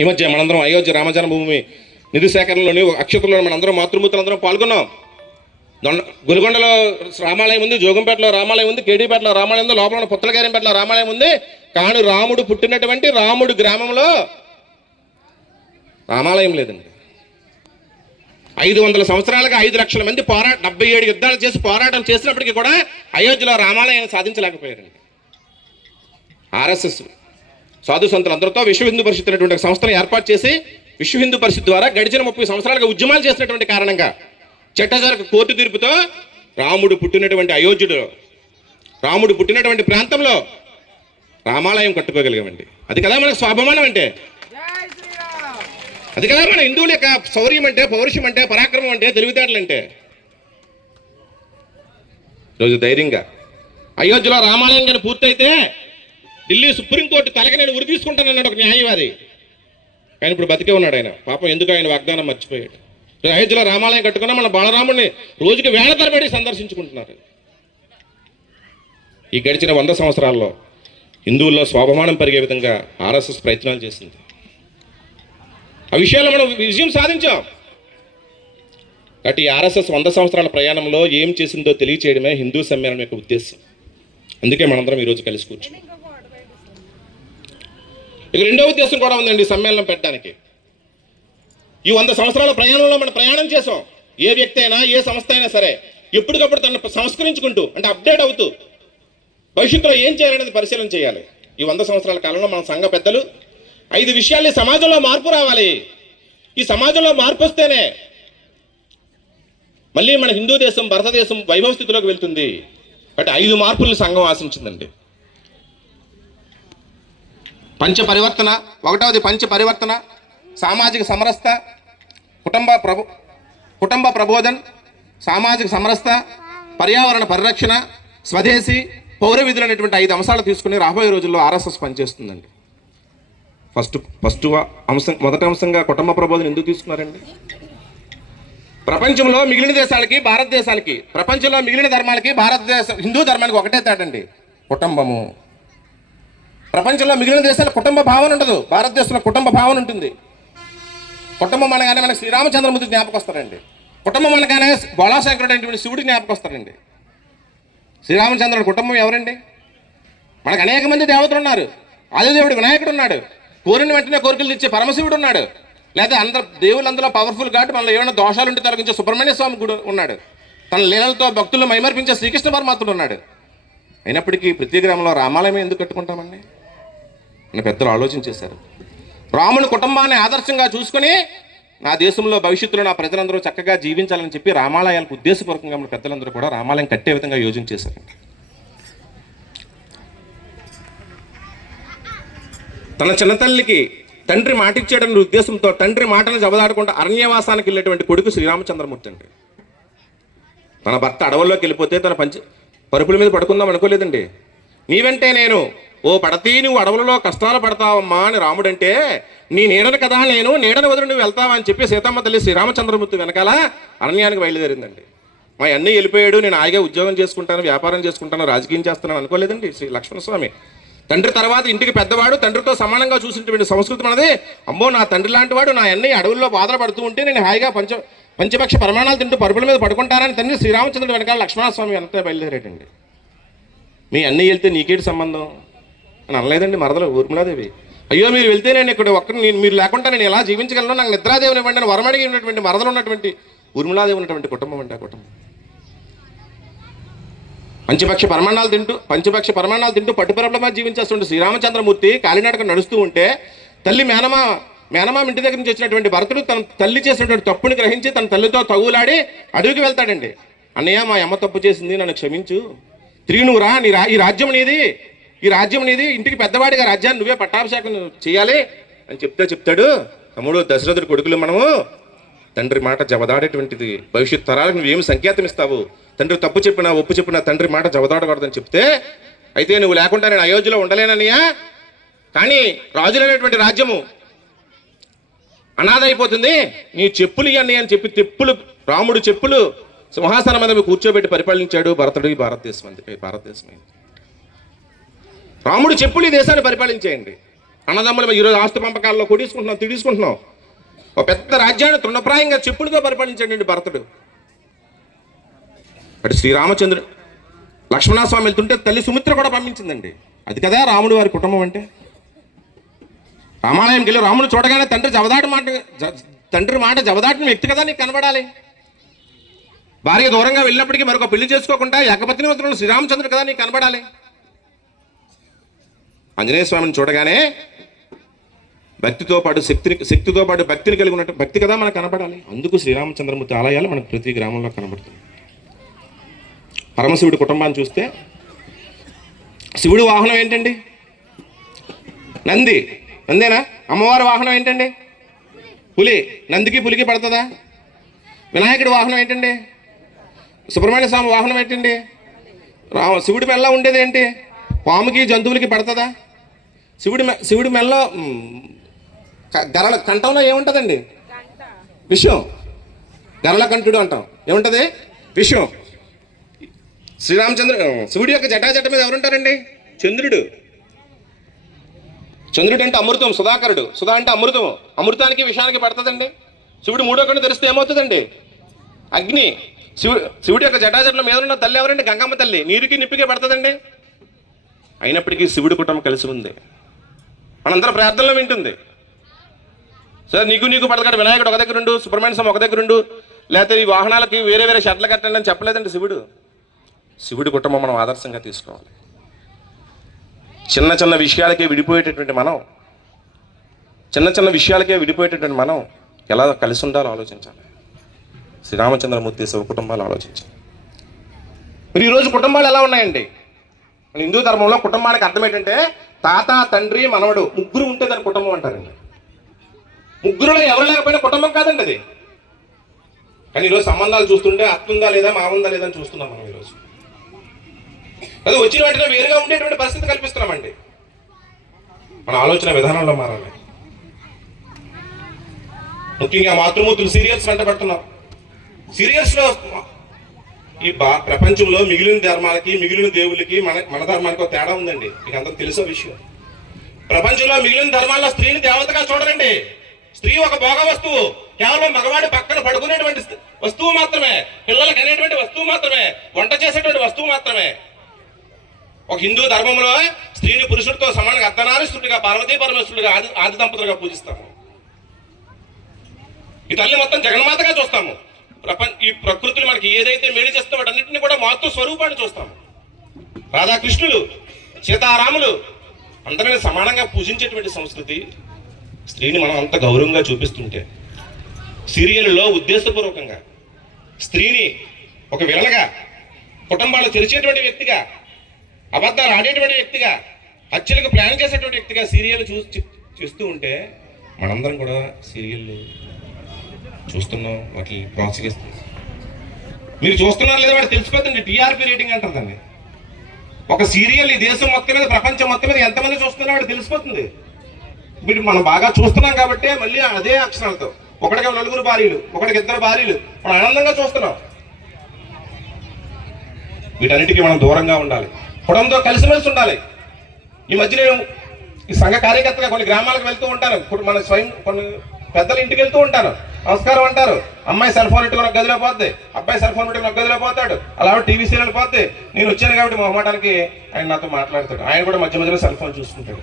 ఈ మధ్య మనందరం అయోధ్య రామజన్మభూమి నిధి సేకరణలోని అక్షకుల్లో మనందరం మాతృమూర్తులందరం పాల్గొన్నాం. గొలుగొండలో రామాలయం ఉంది, జోగంపేటలో రామాలయం ఉంది, కేడీపేటలో రామాలయం ఉంది, లోపల పుత్తలగారింపేటలో రామాలయం ఉంది. కానీ రాముడు పుట్టినటువంటి రాముడు గ్రామంలో రామాలయం లేదండి. 500 సంవత్సరాలుగా 5 లక్షల మంది 77 యుద్ధాలు చేసి పోరాటం చేసినప్పటికీ కూడా అయోధ్యలో రామాలయాన్ని సాధించలేకపోయారండి. ఆర్ఎస్ఎస్ సాధు సంతులందరితో విశ్వ హిందూ పరిషత్ అనేటువంటి సంస్థను ఏర్పాటు చేసి విశ్వ హిందూ పరిషత్ ద్వారా గడిచిన 30 సంవత్సరాలుగా ఉద్యమాలు చేసినటువంటి కారణంగా చట్టజరక కోర్టు తీర్పుతో రాముడు పుట్టినటువంటి అయోధ్యలో, రాముడు పుట్టినటువంటి ప్రాంతంలో రామాలయం కట్టుకోగలిగామండి. అది కదా మనకు స్వాభిమానం అంటే. అది కదా మన హిందువుల యొక్క శౌర్యం అంటే, పౌరుషం అంటే, పరాక్రమం అంటే, తెలివితేటలు అంటే. ఈరోజు ధైర్యంగా అయోధ్యలో రామాలయం కానీ పూర్తయితే ఢిల్లీ సుప్రీంకోర్టు తలకి నేను ఉరి తీసుకుంటానన్నాడు ఒక న్యాయవాది. కానీ ఇప్పుడు బతికే ఉన్నాడు ఆయన. పాపం ఎందుకు ఆయన వాగ్దానం మర్చిపోయాడు. అయోధ్యలో రామాలయం కట్టుకున్నా మన బాలరాముడిని రోజుకి వేల తరబడి సందర్శించుకుంటున్నారు. ఈ గడిచిన 100 సంవత్సరాల్లో హిందువుల్లో స్వాభిమానం పెరిగే విధంగా ఆర్ఎస్ఎస్ ప్రయత్నాలు చేసింది. ఆ విషయాల్లో మనం విజయం సాధించాం. కాబట్టి ఈ ఆర్ఎస్ఎస్ 100 సంవత్సరాల ప్రయాణంలో ఏం చేసిందో తెలియచేయడమే హిందూ సమ్మేళనం యొక్క ఉద్దేశం. అందుకే మనందరం ఈరోజు కలిసి కూర్చున్నాం. ఇక రెండో ఉద్దేశం కూడా ఉందండి సమ్మేళనం పెట్టడానికి. ఈ 100 సంవత్సరాల ప్రయాణంలో మనం ప్రయాణం చేసాం. ఏ వ్యక్తి అయినా, ఏ సంస్థ అయినా సరే ఎప్పటికప్పుడు తనను సంస్కరించుకుంటూ, అంటే అప్డేట్ అవుతూ భవిష్యత్తులో ఏం చేయాలనేది పరిశీలన చేయాలి. ఈ 100 సంవత్సరాల కాలంలో మన సంఘ పెద్దలు 5 విషయాలు సమాజంలో మార్పు రావాలి. ఈ సమాజంలో మార్పు వస్తేనే మళ్ళీ మన హిందూ దేశం, భారతదేశం వైభవ స్థితిలోకి వెళ్తుంది. బట్ 5 మార్పులను సంఘం ఆశించిందండి. పంచపరివర్తన, ఒకటవది పంచపరివర్తన, సామాజిక సమరసత, కుటుంబ ప్రబోధన్, సామాజిక సమరసత, పర్యావరణ పరిరక్షణ, స్వదేశీ, పౌర విధులు అనేటువంటి 5 అంశాలు తీసుకుని రాబోయే రోజుల్లో ఆర్ఎస్ఎస్ పనిచేస్తుందండి. మొదటి అంశంగా కుటుంబ ప్రబోధన ఎందుకు తీసుకున్నారండి? ప్రపంచంలో మిగిలిన దేశాలకి భారతదేశానికి, ప్రపంచంలో మిగిలిన ధర్మాలకి హిందూ ధర్మానికి ఒకటే తేటండి, కుటుంబము. ప్రపంచంలో మిగిలిన దేశాల కుటుంబ భావన ఉండదు, భారతదేశంలో కుటుంబ భావన ఉంటుంది. కుటుంబం అనగానే మనకి శ్రీరామచంద్రమూర్తి జ్ఞాపకం వస్తారండి. కుటుంబం అనగానే బోళాశంకరుడు అనేటువంటి శివుడు జ్ఞాపకం వస్తారండి. శ్రీరామచంద్రుడి కుటుంబం ఎవరండి? మనకు అనేక మంది దేవతలు ఉన్నారు. ఆదిదేవుడు వినాయకుడు ఉన్నాడు, కోరిన వెంటనే కోరికలు తెచ్చే పరమశివుడు ఉన్నాడు, లేదా అందరు దేవుళ్ళు అందులో పవర్ఫుల్ కాబట్టి మనలో ఏమైనా దోషాలు ఉంటే తొలగించే సుబ్రహ్మణ్య స్వామి కూడా ఉన్నాడు, తన లీలలతో భక్తులను మైమర్పించే శ్రీకృష్ణ పరమాత్ముడు ఉన్నాడు. అయినప్పటికీ ప్రతి గ్రామంలో రామాలయం ఎందుకు కట్టుకుంటామండి అని పెద్దలు ఆలోచించేశారు. రాముని కుటుంబాన్ని ఆదర్శంగా చూసుకుని నా దేశంలో భవిష్యత్తులో నా ప్రజలందరూ చక్కగా జీవించాలని చెప్పి రామాలయాలకు ఉద్దేశపూర్వకంగా మన పెద్దలందరూ కూడా రామాలయం కట్టే విధంగా యోచించేశారండి. తన చిన్నతల్లికి తండ్రి మాటిచ్చాడన్న ఉద్దేశంతో తండ్రి మాటను జవదాడకుండా అరణ్యవాసానికి వెళ్ళేటువంటి కొడుకు శ్రీరామచంద్రమూర్తి అండి. తన భర్త అడవుల్లోకి వెళ్ళిపోతే తన పరుపుల మీద పడుకుందాం అనుకోలేదండి. నీవంటే నేను ఓ పడతీ, నువ్వు అడవులలో కష్టాలు పడతావమ్మా అని రాముడంటే, నీ నీడను కదా నేను, నీడను వదిలి నువ్వు వెళ్తావా అని చెప్పి సీతమ్మ తల్లి శ్రీరామచంద్రమూర్తి వెనకాల అరణ్యానికి బయలుదేరిందండి. మా అన్నయ్య వెళ్ళిపోయాడు, నేను హాయిగా ఉద్యోగం చేసుకుంటాను, వ్యాపారం చేసుకుంటాను, రాజకీయం చేస్తున్నాను అనుకోలేదండి శ్రీ లక్ష్మణస్వామి. తండ్రి తర్వాత ఇంటికి పెద్దవాడు, తండ్రితో సమానంగా చూసినటువంటి సంస్కృతి మనది. అమ్మో నా తండ్రి లాంటి వాడు నా అన్నయ్య అడవుల్లో బాధలు పడుతూ ఉంటే నేను హాయిగా పంచపక్ష పరిమాణాలు తింటూ పరుపుల మీద పడుకుంటానని తండ్రి శ్రీరామచంద్రుడు వెనకాల లక్ష్మణస్వామి వెనక బయలుదేరాడండి. మీ అన్నయ్య వెళ్తే నీకేటి సంబంధం అని అనలేదండి మరదలు ఊర్మిళాదేవి. అయ్యో మీరు వెళ్తే నేను ఇక్కడ మీరు లేకుండా నేను ఎలా జీవించగలను, నాకు నిద్రాదేవిని ఇవ్వండి అని వరమడిగి ఉన్నటువంటి మరదలు ఉన్నటువంటి ఊర్మిళాదేవి ఉన్నటువంటి కుటుంబం అండి ఆ కుటుంబం. పంచపక్ష పరిమాణాలు తింటూ పట్టుపరపల మీద జీవించేస్తుంటే శ్రీరామచంద్రమూర్తి కాలినాటకం నడుస్తూ ఉంటే తల్లి మేనమామ ఇంటి దగ్గర నుంచి వచ్చినటువంటి భరతుడు తన తల్లి చేసినటువంటి తప్పుని గ్రహించి తన తల్లితో తగులాడి అడవికి వెళ్తాడండి. అన్నయ్య మా అమ్మ తప్పు చేసింది, నన్ను క్షమించు, తిరిగి నువ్వు రా, ఈ రాజ్యం నీది, ఇంటికి పెద్దవాడిగా రాజ్యాన్ని నువ్వే పట్టాభిషేకం చేయాలి అని చెప్తాడు. తమ్ముడు దశరథుడి కొడుకులు మనము, తండ్రి మాట జవదాడేటువంటిది, భవిష్యత్ తరాలకు నువ్వేమి సంకేతం ఇస్తావు, తండ్రి తప్పు చెప్పినా ఒప్పు చెప్పినా తండ్రి మాట జవదాడకూడదని చెప్తే, అయితే నువ్వు లేకుండా నేను అయోధ్యలో ఉండలేనన్నయ్యా, కానీ రాజులైనటువంటి రాజ్యము అనాథ అయిపోతుంది, నీ చెప్పులు ఇవన్నీ అని చెప్పి రాముడు చెప్పులు సింహాసనం మీద కూర్చోబెట్టి పరిపాలించాడు భరతుడు. ఈ భారతదేశం రాముడు చెప్పులు ఈ దేశాన్ని పరిపాలించేయండి. అన్నదమ్ములు ఈరోజు ఆస్తు పంపకాల్లో తిడీసుకుంటున్నాం. ఒక పెద్ద రాజ్యాన్ని తృణప్రాయంగా చెప్పులతో పరిపాలించాడండి భరతుడు. అటు శ్రీరామచంద్రుడు లక్ష్మణస్వామి వెళ్తుంటే తల్లి సుమిత్ర కూడా పంపించిందండి. అది కదా రాముడు వారి కుటుంబం అంటే. రామాలయంకి వెళ్ళి రాముడు చూడగానే తండ్రి మాట జవదాటిన వ్యక్తి కదా నీకు కనబడాలి. భార్య దూరంగా వెళ్ళినప్పటికీ మరొక పెళ్లి చేసుకోకుండా ఏకపత్ని వంతులు శ్రీరామచంద్రుడు కదా నీకు కనబడాలి. ఆంజనేయ స్వామిని చూడగానే భక్తితో పాటు భక్తిని కలిగి ఉన్నట్టు భక్తి కదా మనకు కనబడాలి. అందుకు శ్రీరామచంద్రమూర్తి ఆలయాలు మనకు ప్రతి గ్రామంలో కనబడుతుంది. పరమశివుడి కుటుంబాన్ని చూస్తే శివుడి వాహనం ఏంటండి? నందేనా? అమ్మవారి వాహనం ఏంటండి? పులి. నందికి పులికి పడుతుందా? వినాయకుడి వాహనం ఏంటండి? సుబ్రహ్మణ్య స్వామి వాహనం ఏంటండి? శివుడి మెల్ల ఉండేది ఏంటి? పాముకి జంతువులకి పడుతుందా? శివుడి మెల్ల గరళ కంఠంలో ఏముంటుందండి? విషం. గరళ కంఠుడు అంటాం. ఏముంటుంది? విషం. శివుడి యొక్క జటాజట మీద ఎవరుంటారండి? చంద్రుడు అంటే అమృతం, సుధాకరుడు. సుధా అంటే అమృతం. అమృతానికి విషానికి పడుతుందండి. శివుడు మూడో కన్ను తెరిస్తే ఏమవుతుందండి? అగ్ని. శివుడి యొక్క జటాజట్ల మీద ఉన్న తల్లి ఎవరండి? గంగమ్మ తల్లి. నీరుకి నిప్పికి పడుతుందండి. అయినప్పటికీ శివుడి కుటుంబం కలిసి ఉంది. మనందరూ ప్రార్థనలో వింటుంది. సరే నీకు పడతాడు వినాయకుడు ఒక దగ్గర ఉండు, సుబ్రహ్మణ్య స్వామి ఒక దగ్గర ఉండు, లేకపోతే ఈ వాహనాలకి వేరే షెడ్లు కట్టండి అని చెప్పలేదండి శివుడి కుటుంబం మనం ఆదర్శంగా తీసుకోవాలి. చిన్న విషయాలకే విడిపోయేటటువంటి మనం ఎలా కలిసి ఉండాలో ఆలోచించాలి. శ్రీరామచంద్రమూర్తి శివ కుటుంబాలు ఆలోచించాలి. మరి ఈరోజు కుటుంబాలు ఎలా ఉన్నాయండి? మన హిందూ ధర్మంలో కుటుంబానికి అర్థం ఏంటంటే తాత, తండ్రి, మనవడు ముగ్గురు ఉంటే దాని కుటుంబం అంటారండి. ముగ్గురులో ఎవరు లేకపోయినా కుటుంబం కాదండి అది. కానీ ఈరోజు సంబంధాలు చూస్తుంటే అత్తుందా లేదా, మావుందా లేదా అని చూస్తున్నాం మనం ఈరోజు. అది వచ్చిన వెంటనే వేరుగా ఉండేటువంటి పరిస్థితి కల్పిస్తున్నామండి. మన ఆలోచన విధానంలో మారాలి. ముఖ్యంగా మాతృమూర్తులు సీరియల్స్ వెంట పెడుతున్నాం. సీరియల్స్లో ఈ ప్రపంచంలో మిగిలిన ధర్మాలకి, మిగిలిన దేవుళ్ళకి, మన ధర్మానికి తేడా ఉందండి. మీకు అందరికి తెలిసే విషయం. ప్రపంచంలో మిగిలిన ధర్మాల్లో స్త్రీని దేవతగా చూడరండి. స్త్రీ ఒక భోగ వస్తువు, కేవలం మగవాడి పక్కన పడుకునేటువంటి వస్తువు మాత్రమే, పిల్లలకు అనేటువంటి వస్తువు మాత్రమే, వంట చేసేటువంటి వస్తువు మాత్రమే. ఒక హిందూ ధర్మంలో స్త్రీని పురుషుడితో సమానంగా అర్ధనారీశ్వరుడిగా, పార్వతీ పరమేశ్వరుడిగా, ఆది దంపతులుగా పూజిస్తాము. ఈ తల్లి మొత్తం జగన్మాతగా చూస్తాము. ఈ ప్రకృతిలో మనకి ఏదైతే మేలు చేస్తే వాటన్నింటినీ కూడా మాతృ స్వరూపాన్ని చూస్తాము. రాధాకృష్ణులు, సీతారాములు అందరినీ సమానంగా పూజించేటువంటి సంస్కృతి. స్త్రీని మనం అంత గౌరవంగా చూపిస్తుంటే సీరియల్లో ఉద్దేశపూర్వకంగా స్త్రీని ఒక విలనగా, కుటుంబాలు తెరిచేటువంటి వ్యక్తిగా, అబద్ధాలు ఆడేటువంటి వ్యక్తిగా, హత్యలకు ప్లాన్ చేసేటువంటి వ్యక్తిగా సీరియల్ చూస్తూ ఉంటే మనందరం కూడా సీరియల్ చూస్తున్నాం, వాటిని ప్రోత్సహిస్తున్నాం. మీరు చూస్తున్నారు లేదా వాడు తెలిసిపోతుంది. టీఆర్పీ రేటింగ్ అంటారు దాన్ని. ఒక సీరియల్ ఈ దేశం మొత్తం మీద, ప్రపంచం మొత్తం మీద ఎంతమంది చూస్తున్నారో వాడు తెలిసిపోతుంది. వీడు మనం బాగా చూస్తున్నాం కాబట్టి మళ్ళీ అదే అక్షరాలతో ఒకటికి 4 భార్యలు, ఒకటికి 2 భార్యలు మనం ఆనందంగా చూస్తున్నాం. వీటన్నిటికీ మనం దూరంగా ఉండాలి. కుటుంబంతో కలిసిమెలిసి ఉండాలి. ఈ మధ్య నేను ఈ సంఘ కార్యకర్తగా కొన్ని గ్రామాలకు వెళ్తూ ఉంటాను. మన కొన్ని పెద్దల ఇంటికి వెళ్తూ ఉంటాను. నమస్కారం అంటారు. అమ్మాయి సెల్ ఫోన్ ఇట్టుకుని ఒక గదిలో పోద్ది, అబ్బాయి సెల్ ఫోన్ ఇట్టుకుని ఒక గదిలో పోతాడు. అలా టీవీ సీరియల్ పోతే నేను వచ్చాను కాబట్టి మొహమాటానికి ఆయన నాతో మాట్లాడతాడు. ఆయన కూడా మధ్య మధ్యలో సెల్ ఫోన్ చూసుకుంటాడు.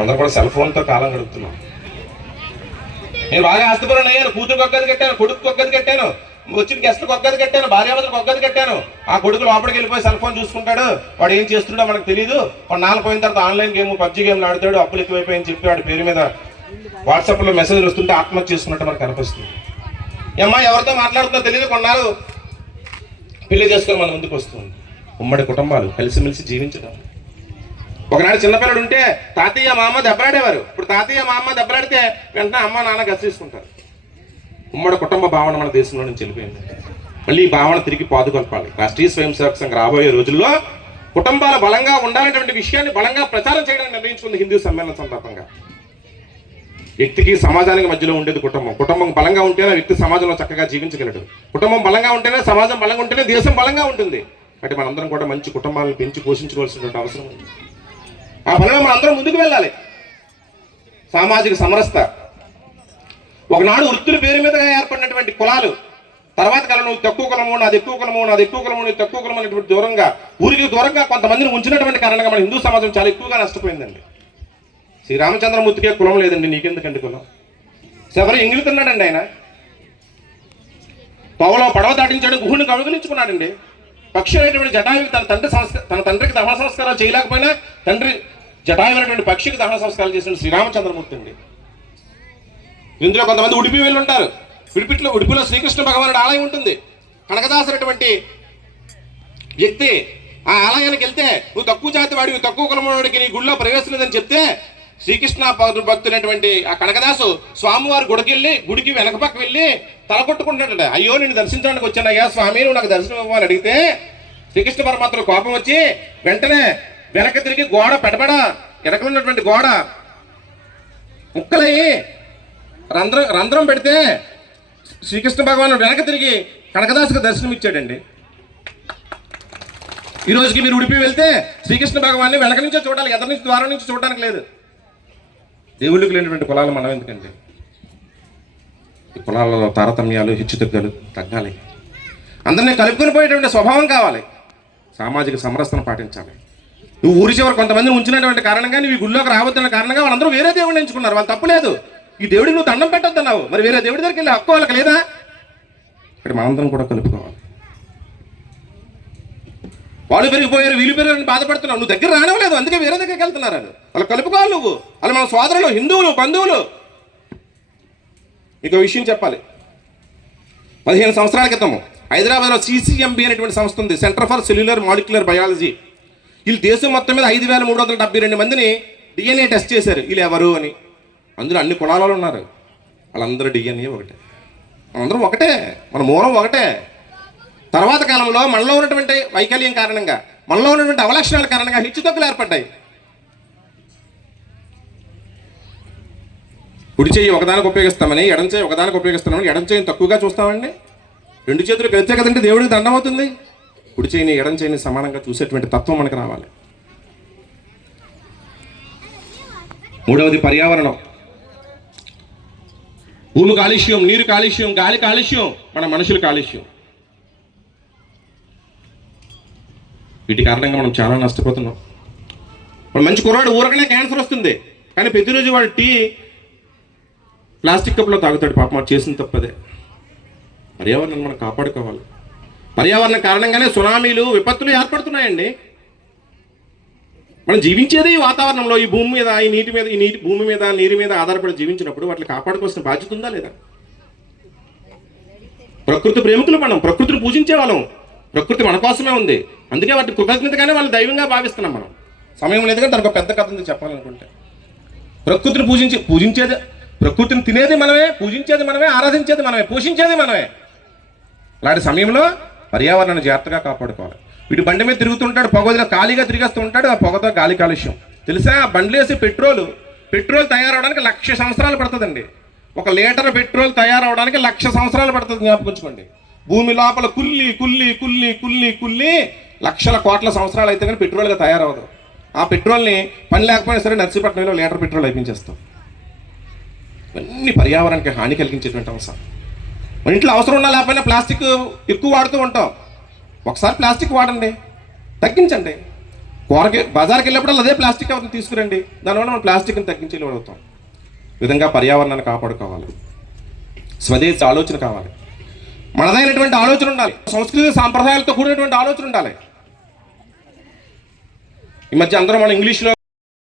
అందరూ కూడా సెల్ ఫోన్తో కాలం గడుపుతున్నాం. నేను బాగా ఆస్తిపరులను అయ్యాను. కూతురుకి ఒక గది కట్టాను, కొడుకు ఒక గది కట్టాను, వచ్చిన గెస్ట్కి ఒక గది కట్టాను, భార్యాభర్తలకు ఒక గది కట్టాను. ఆ కొడుకు లోపలికి వెళ్ళిపోయి సెల్ ఫోన్ చూసుకుంటాడు. వాడు ఏం చేస్తున్నాడో మనకు తెలియదు. వాడు 4 పోయిన తర్వాత ఆన్లైన్ గేమ్, పబ్జీ గేమ్లు ఆడుతాడు. అప్పులు ఎక్కువైపోయి అని చెప్పి వాడి పేరు మీద వాట్సాప్లో మెసేజ్లు వస్తుంటే ఆత్మహత్య చేసుకున్నట్టు మనకు కనిపిస్తుంది. అమ్మాయి ఎవరితో మాట్లాడుతుందో తెలియదు. కొన్నాళ్ళు పెళ్లి చేసుకొని మన ముందుకు వస్తుంది. ఉమ్మడి కుటుంబాలు కలిసిమెలిసి జీవించడం. ఒకనాడు చిన్నపిల్లడు ఉంటే తాతయ్య మా అమ్మ దెబ్బలాడేవారు. ఇప్పుడు తాతయ్య మా అమ్మ దెబ్బలాడితే వెంటనే అమ్మ నాన్న గసిసుకుంటారు. ఉమ్మడి కుటుంబ భావన మన దేశంలో నుంచి వెళ్ళిపోయింది. మళ్ళీ ఈ భావన తిరిగి పాదుకొల్పాలి. రాష్ట్రీయ స్వయం సేవక సంఘం రాబోయే రోజుల్లో కుటుంబాలు బలంగా ఉండాలనేటువంటి విషయాన్ని బలంగా ప్రచారం చేయడానికి నిర్ణయించుకుంది హిందూ సమ్మేళన సందర్భంగా. వ్యక్తికి సమాజానికి మధ్యలో ఉండేది కుటుంబం. కుటుంబం బలంగా ఉంటేనే వ్యక్తి సమాజంలో చక్కగా జీవించగలడు. కుటుంబం బలంగా ఉంటేనే సమాజం బలంగా ఉంటేనే దేశం బలంగా ఉంటుంది. కాబట్టి మనందరం కూడా మంచి కుటుంబాలను పెంచి పోషించుకోవాల్సినటువంటి అవసరం ఉంది. ఆ పనిలో మనం అందరం ముందుకు వెళ్ళాలి. సామాజిక సమరసత. ఒకనాడు వృత్తుల పేరు మీదగా ఏర్పడినటువంటి కులాలు తర్వాత కాలం నువ్వు తక్కువ కులము, నాది ఎక్కువ కులము, నాది ఎక్కువ కులము, నీది తక్కువ కులము అనేటువంటి దూరంగా, ఊరికి దూరంగా కొంతమందిని ఉంచినటువంటి కారణంగా మన హిందూ సమాజం చాలా ఎక్కువగా నష్టపోయిందండి. శ్రీరామచంద్రమూర్తికే కులం లేదండి, నీకెందుకండి కులం? శబరి ఎంగిలుతున్నాడండి ఆయన. తోవలో పడవ దాటించాడు, గుహుని కౌగిలించుకున్నాడండి. పక్షి అనేటువంటి జటాయువు తన తండ్రికి దహన సంస్కారాలు చేయలేకపోయినా తండ్రి జటాయు అనేటువంటి పక్షికి దహన సంస్కారాలు చేసిన శ్రీరామచంద్రమూర్తి అండి. ఇందులో కొంతమంది ఉడిపి వెళ్ళి ఉంటారు. ఉడిపిలో శ్రీకృష్ణ భగవానుడు ఆలయం ఉంటుంది. కనకదాసునటువంటి వ్యక్తి ఆ ఆలయానికి వెళ్తే నువ్వు తక్కువ జాతి వాడివి, తక్కువ కులముడికి నీ గుళ్ళో ప్రవేశం లేదని చెప్తే శ్రీకృష్ణ భక్తులైనటువంటి ఆ కనకదాసు స్వామివారి గుడికి వెనక పక్క వెళ్ళి తలకొట్టుకుంటాడట. అయ్యో నేను దర్శించడానికి వచ్చానయ్యా స్వామి, నువ్వు నాకు దర్శనం ఇవ్వని అడిగితే శ్రీకృష్ణ పరమాత్మ కోపం వచ్చి వెంటనే వెనక తిరిగి గోడ పెడబడ వెనకలున్నటువంటి గోడ ముక్కలయ్యి రంధ్రం పెడితే శ్రీకృష్ణ భగవానుడు వెనక తిరిగి కనకదాసుకు దర్శనం ఇచ్చాడండి. ఈ రోజుకి మీరు ఉడిపి వెళ్తే శ్రీకృష్ణ భగవాన్ని వెనక నుంచే చూడాలి, ఎదరి నుంచి ద్వారం నుంచి చూడడానికి లేదు. దేవుళ్ళకి లేనటువంటి కులాలు మనం ఎందుకంటే ఈ కులాలలో తారతమ్యాలు హెచ్చుతగ్గాలు తగ్గాలి. అందరినీ కలుపుకొని పోయేటువంటి స్వభావం కావాలి. సామాజిక సమరసతను పాటించాలి. నువ్వు ఊరి చివరి కొంతమందిని ఉంచినటువంటి కారణంగా నువ్వు ఈ గుళ్ళోకి రావద్దన్న కారణంగా వాళ్ళందరూ వేరే దేవుడిని ఎంచుకున్నారు. వాళ్ళు తప్పులేదు. ఈ దేవుడికి నువ్వు దండం పెట్టొద్దన్నావు, మరి వేరే దేవుడి దగ్గరికి వెళ్ళి హక్కు వాళ్ళకి లేదా? ఇక్కడ మనందరం కూడా కలుపుకోవాలి. వాళ్ళు పెరిగిపోయారు, వీళ్ళు పెరిగారని బాధపడుతున్నావు. నువ్వు దగ్గర రానివ్వలేదు, అందుకే వేరే దగ్గరికి వెళ్తున్నారు. వాళ్ళు కలుపుకోవాలి. నువ్వు వాళ్ళు మన సోదరులు, హిందువులు, బంధువులు. మీకు విషయం చెప్పాలి. 15 సంవత్సరాల క్రితం హైదరాబాద్లో CCMB అనేటువంటి సంస్థ ఉంది, centre for cellular molecular biology. వీళ్ళు దేశం మొత్తం మీద 5,372 మందిని డిఎన్ఏ టెస్ట్ చేశారు. వీళ్ళు ఎవరు అని. అందులో అన్ని కులాలలో ఉన్నారు. వాళ్ళందరూ డిఎన్ఏ ఒకటే, మనందరం ఒకటే, మన మూలం ఒకటే. తర్వాత కాలంలో మనలో ఉన్నటువంటి వైకల్యం కారణంగా, మనలో ఉన్నటువంటి అవలక్షణాల కారణంగా హెచ్చుతగ్గులు ఏర్పడ్డాయి. కుడి చేయి ఒకదానికి ఉపయోగిస్తామని ఎడం చేయి ఒకదానికి ఉపయోగిస్తామని ఎడం చేయిని తక్కువగా చూస్తామండి. 2 చేతులు కలిస్తే కదంటే దేవుడికి దండం అవుతుంది. కుడి చేయిని ఎడం చేయిని సమానంగా చూసేటువంటి తత్వం మనకు రావాలి. మూడవది పర్యావరణం. భూమి కాలుష్యం, నీరు కాలుష్యం, గాలి కాలుష్యం, మన మనుషుల కాలుష్యం. వీటి కారణంగా మనం చాలా నష్టపోతున్నాం. మన మంచి కుర్రాడు ఊరకనే క్యాన్సర్ వస్తుంది, కానీ ప్రతిరోజు వాడు టీ ప్లాస్టిక్ కప్లో తాగుతాడు. పాపం వాడు చేసిన తప్పదే. పర్యావరణాన్ని మనం కాపాడుకోవాలి. పర్యావరణం కారణంగానే సునామీలు, విపత్తులు ఏర్పడుతున్నాయండి. మనం జీవించేది ఈ వాతావరణంలో, ఈ భూమి మీద, ఈ నీటి మీద, భూమి మీద, నీరు మీద ఆధారపడి జీవించినప్పుడు వాటిని కాపాడుకోవాల్సిన బాధ్యత ఉందా లేదా? ప్రకృతి ప్రేమికులు మనం, ప్రకృతిని పూజించే వాళ్ళం. ప్రకృతి మన కోసమే ఉంది. అందుకే వాటి కృతజ్ఞతగానే వాళ్ళు దైవంగా భావిస్తున్నాం మనం. సమయం లేదు కానీ దానికి ఒక పెద్ద కథ ఉంది చెప్పాలనుకుంటే. ప్రకృతిని పూజించేది, ప్రకృతిని తినేది మనమే, పూజించేది మనమే, ఆరాధించేది మనమే, పోషించేది మనమే. అలాంటి సమయంలో పర్యావరణాన్ని జాగ్రత్తగా కాపాడుకోవాలి. వీటి బండి మీద తిరుగుతుంటాడు, పొగలో ఖాళీగా తిరిగేస్తూ ఉంటాడు. ఆ పొగతో గాలి కాలుష్యం. తెలుసా, ఆ బండ్లు వేసి పెట్రోల్ తయారవడానికి 1,00,000 సంవత్సరాలు పడుతుందండి. 1 లీటర్ పెట్రోల్ తయారవడానికి 1,00,000 సంవత్సరాలు పడుతుంది. జ్ఞాపకించుకోండి. భూమి లోపల కుల్లి లక్షల కోట్ల సంవత్సరాలు అయితే కానీ పెట్రోల్గా తయారవదు. ఆ పెట్రోల్ని పని లేకపోయినా సరే నర్సీపట్నంలో లీటర్ పెట్రోల్ అయిపించేస్తాం. ఇవన్నీ పర్యావరణానికి హాని కలిగించేటువంటి అంశం. మన ఇంట్లో అవసరం ఉన్నా లేకపోయినా ప్లాస్టిక్ ఎక్కువ వాడుతూ ఉంటాం. ఒకసారి ప్లాస్టిక్ వాడండి, తగ్గించండి. బజార్కి వెళ్ళినప్పుడు అదే ప్లాస్టిక్ కవర్ని తీసుకురండి. దానివల్ల మనం ప్లాస్టిక్ని తగ్గించగలుగుతాం. ఈ విధంగా పర్యావరణాన్ని కాపాడుకోవాలి. స్వదేశీ ఆలోచన కావాలి. మనదైనటువంటి ఆలోచన ఉండాలి. సంస్కృతి సాంప్రదాయాలతో కూడినటువంటి ఆలోచన ఉండాలి. ఈ మధ్య అందరూ మనం ఇంగ్లీష్లో